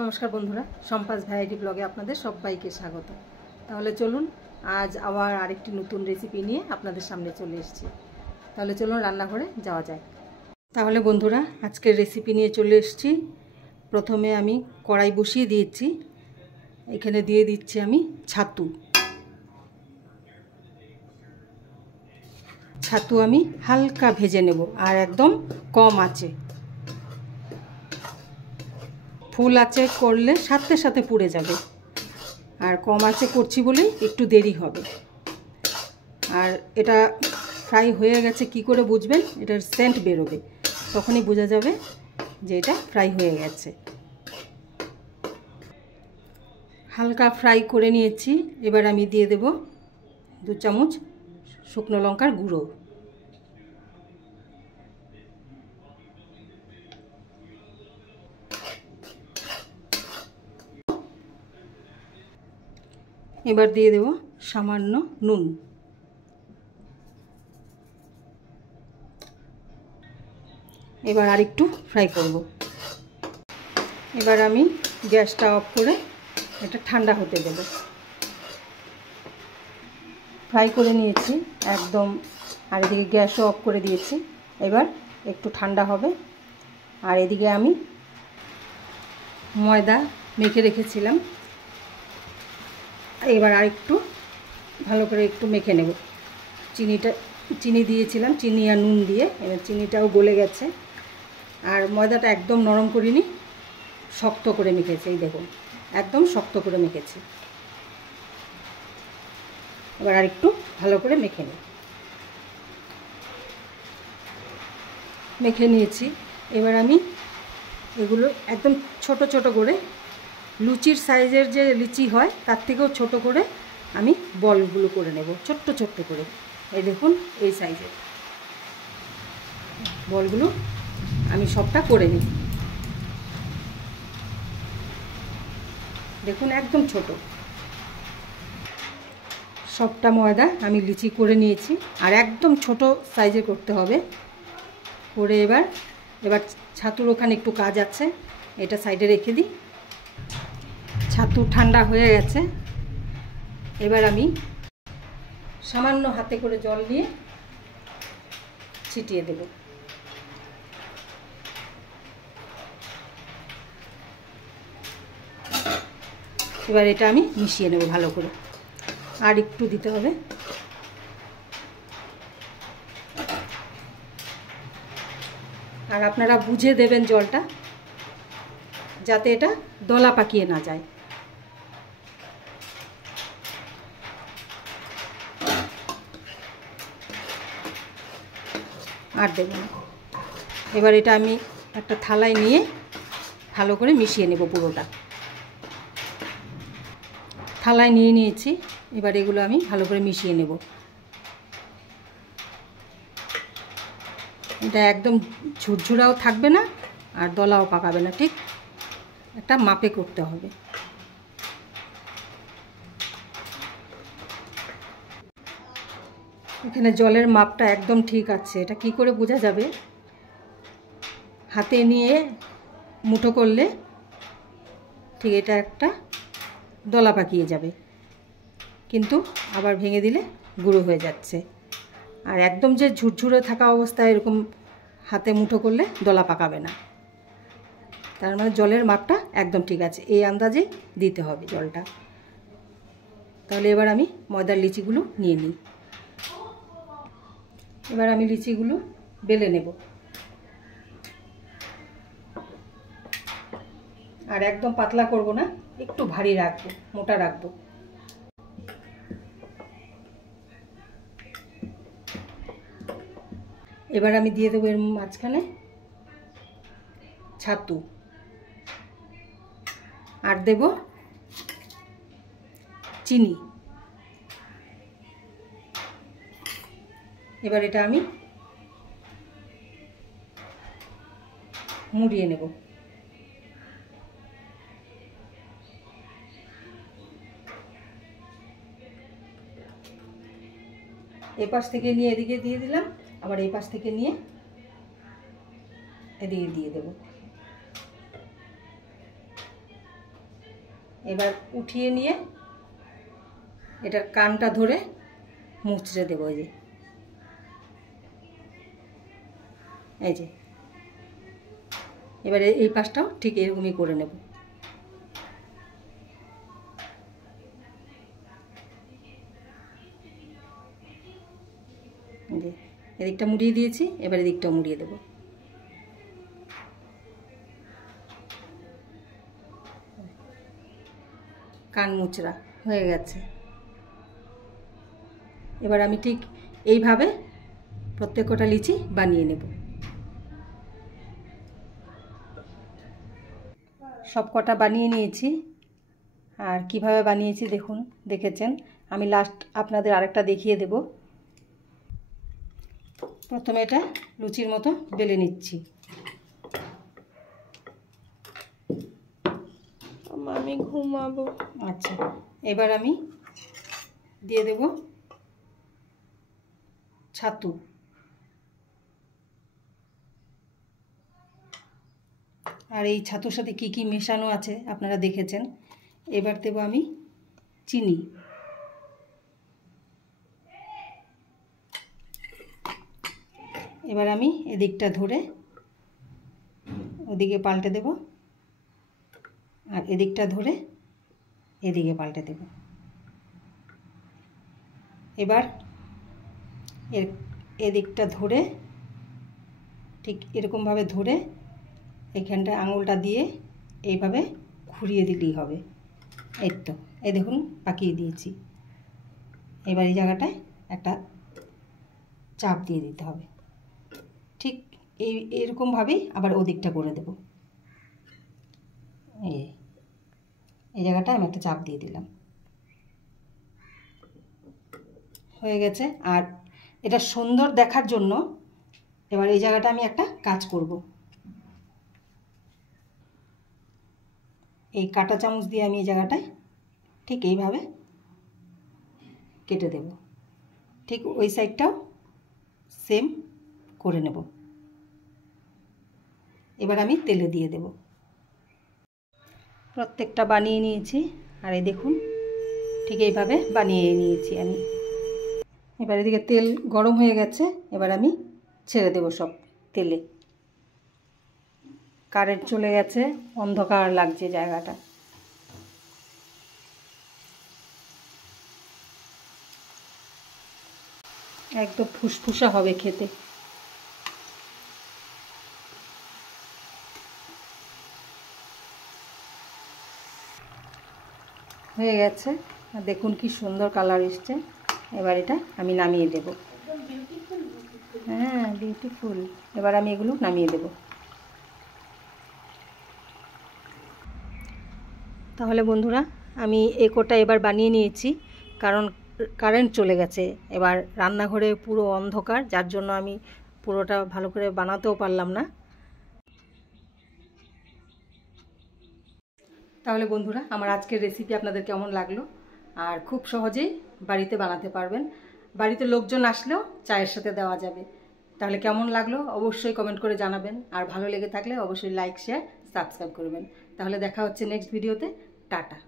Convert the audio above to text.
নমস্কার বন্ধুরা, সম্পাস ভ্যারাইটি ব্লগে আপনাদের সবাইকে স্বাগত। তাহলে চলুন, আজ আবার আরেকটি নতুন রেসিপি নিয়ে আপনাদের সামনে চলে এসেছি। তাহলে চলুন রান্নাঘরে যাওয়া যায়। তাহলে বন্ধুরা, আজকের রেসিপি নিয়ে চলে এসেছি। প্রথমে আমি কড়াই বসিয়ে দিয়েছি। এখানে দিয়ে দিচ্ছি আমি ছাতু আমি হালকা ভেজে নেব, আর একদম কম আঁচে। ফুল আঁচে করলে সাথে সাথে পুড়ে যাবে, আর কম আঁচে করছি বলেই একটু দেরি হবে। আর এটা ফ্রাই হয়ে গেছে কি করে বুঝবেন? এটার সেন্ট বেরোবে, তখনই বোঝা যাবে যে এটা ফ্রাই হয়ে গেছে। হালকা ফ্রাই করে নিয়েছি। এবার আমি দিয়ে দেব 2 চামচ শুকনো লঙ্কার গুঁড়ো। এবার দিয়ে দেব সামান্য নুন। এবার আরেকটু ফ্রাই করব। এবার আমি গ্যাসটা অফ করে এটা ঠান্ডা হতে দেব। ফ্রাই করে নিয়েছি একদম, আর এদিকে গ্যাসও অফ করে দিয়েছি। এবার একটু ঠান্ডা হবে। আর এদিকে আমি ময়দা মেখে রেখেছিলাম, এবার আরেকটু ভালো করে একটু মেখে নেব। চিনি দিয়েছিলাম, চিনি আর নুন দিয়ে। এবার চিনিটাও গলে গেছে। আর ময়দাটা একদম নরম করিনি, শক্ত করে মেখেছি। এই দেখুন, একদম শক্ত করে মেখেছি। এবার আরেকটু ভালো করে মেখে নিয়েছি। এবার আমি এগুলো একদম ছোট ছোট করে, লুচির সাইজের যে লিচি হয় তার থেকেও ছোট করে আমি বলগুলো করে নেব, ছোট্ট ছোট্ট করে। এই দেখুন, এই সাইজের বলগুলো আমি সবটা করে নিই। দেখুন, একদম ছোট। সবটা ময়দা আমি লিচি করে নিয়েছি, আর একদম ছোট সাইজে করতে হবে। করে এবার ছাতুর ওখানে একটু কাজ আছে, এটা সাইডে রেখে দিই। ছাতু ঠান্ডা হয়ে গেছে। এবার আমি সামান্য হাতে করে জল নিয়ে ছিটিয়ে দেব। এবার এটা আমি মিশিয়ে নেব ভালো করে। আর একটু দিতে হবে। আর আপনারা বুঝে দেবেন জলটা, যাতে এটা দলা পাকিয়ে না যায়। আর দেবেন। এবার এটা আমি একটা থালায় নিয়ে ভালো করে মিশিয়ে নেব পুরোটা। থালায় নিয়ে নিয়েছি। এবার এগুলো আমি ভালো করে মিশিয়ে নেব। এটা একদম ঝুরঝুরাও থাকবে না, আর দলাও পাকাবে না, ঠিক একটা মাপে করতে হবে। এখানে জলের মাপটা একদম ঠিক আছে। এটা কি করে বোঝা যাবে? হাতে নিয়ে মুঠো করলে ঠিক এটা একটা দলা পাকিয়ে যাবে, কিন্তু আবার ভেঙে দিলে গুঁড়ো হয়ে যাচ্ছে। আর একদম যে ঝুরঝুরে থাকা অবস্থায় এরকম হাতে মুঠো করলে দলা পাকাবে না। তার মানে জলের মাপটা একদম ঠিক আছে, এই আন্দাজেই দিতে হবে জলটা। তাহলে এবার আমি ময়দার লিচিগুলো নিয়ে নিই। এবার আমি লিচিগুলো বেলে নেব। আর একদম পাতলা করব না, একটু ভারী রাখবো, মোটা রাখবো। এবার আমি দিয়ে দেবো এর মাঝখানে ছাতু, আর দেব চিনি। এবার এটা আমি মুড়িয়ে নেব। এই পাশ থেকে নিয়ে এদিকে দিয়ে দিলাম, আবার এই পাশ থেকে নিয়ে এদিকে দিয়ে দেব। এবার উঠিয়ে নিয়ে এটার কানটা ধরে মুচড়ে দেবো। এই যে এবারে এই পাশটাও ঠিক এরকমই করে নেব। এদিকটা মুড়িয়ে দিয়েছি, এবার এদিকটাও মুড়িয়ে দেব। কান মুচড়া হয়ে গেছে। এবার আমি ঠিক এইভাবে প্রত্যেক কটা লিচি বানিয়ে নেব। সব কটা বানিয়ে নিয়েছি, আর কিভাবে বানিয়েছি দেখেছেন। আমি লাস্ট আপনাদের আরেকটা দেখিয়ে দেব। প্রথমে এটা লুচির মতো বেলে নিচ্ছি। আমি ঘুমাবো। আচ্ছা, এবার আমি দিয়ে দেব ছাতু। আর এই ছাতুর সাথে কি কি মেশানো আছে আপনারা দেখেছেন। এবার দেব আমি চিনি। এবার আমি এদিকটা ধরে ওদিকে পাল্টে দেব, আর এদিকটা ধরে এদিকে পাল্টে দেব। এবার এদিকটা ধরে ঠিক এরকমভাবে ধরে এইখানটা আঙুলটা দিয়ে এইভাবে ঘুরিয়ে দিলেই হবে। এই তো, এই দেখুন পাকিয়ে দিয়েছি। এবার এই জায়গাটায় একটা চাপ দিয়ে দিতে হবে। ঠিক এরকমভাবেই আবার ওদিকটা করে দেব। এই জায়গাটা আমি একটা চাপ দিয়ে দিলাম, হয়ে গেছে। আর এটা সুন্দর দেখার জন্য এবার এই জায়গাটা আমি একটা কাজ করব। এই কাঁটা চামচ দিয়ে আমি এই জায়গাটায় ঠিক এইভাবে কেটে দেব। ঠিক ওই সাইডটাও সেম করে নেব। এবার আমি তেলে দিয়ে দেব। প্রত্যেকটা বানিয়ে নিয়েছি, আর এই দেখুন ঠিক এইভাবে বানিয়ে নিয়েছি আমি। এবার এদিকে তেল গরম হয়ে গেছে, এবার আমি ছেড়ে দেব সব তেলে। কারেন্ট চলে গেছে, অন্ধকার লাগছে জায়গাটা। একদম ফুসফুসা হবে খেতে। হয়ে গেছে, আর দেখুন কি সুন্দর কালার এসছে। এবার এটা আমি নামিয়ে দেব। হ্যাঁ, বিউটিফুল। এবার আমি এগুলো নামিয়ে দেব। তাহলে বন্ধুরা, আমি এই কোটা এবার বানিয়ে নিয়েছি, কারণ কারেন্ট চলে গেছে। এবার রান্নাঘরে পুরো অন্ধকার, যার জন্য আমি পুরোটা ভালো করে বানাতেও পারলাম না। তাহলে বন্ধুরা, আমার আজকের রেসিপি আপনাদের কেমন লাগলো? আর খুব সহজেই বাড়িতে বানাতে পারবেন। বাড়িতে লোকজন আসলেও চায়ের সাথে দেওয়া যাবে। তাহলে কেমন লাগলো অবশ্যই কমেন্ট করে জানাবেন। আর ভালো লেগে থাকলে অবশ্যই লাইক, শেয়ার, সাবস্ক্রাইব করবেন। তাহলে দেখা হচ্ছে নেক্সট ভিডিওতে। টাটা।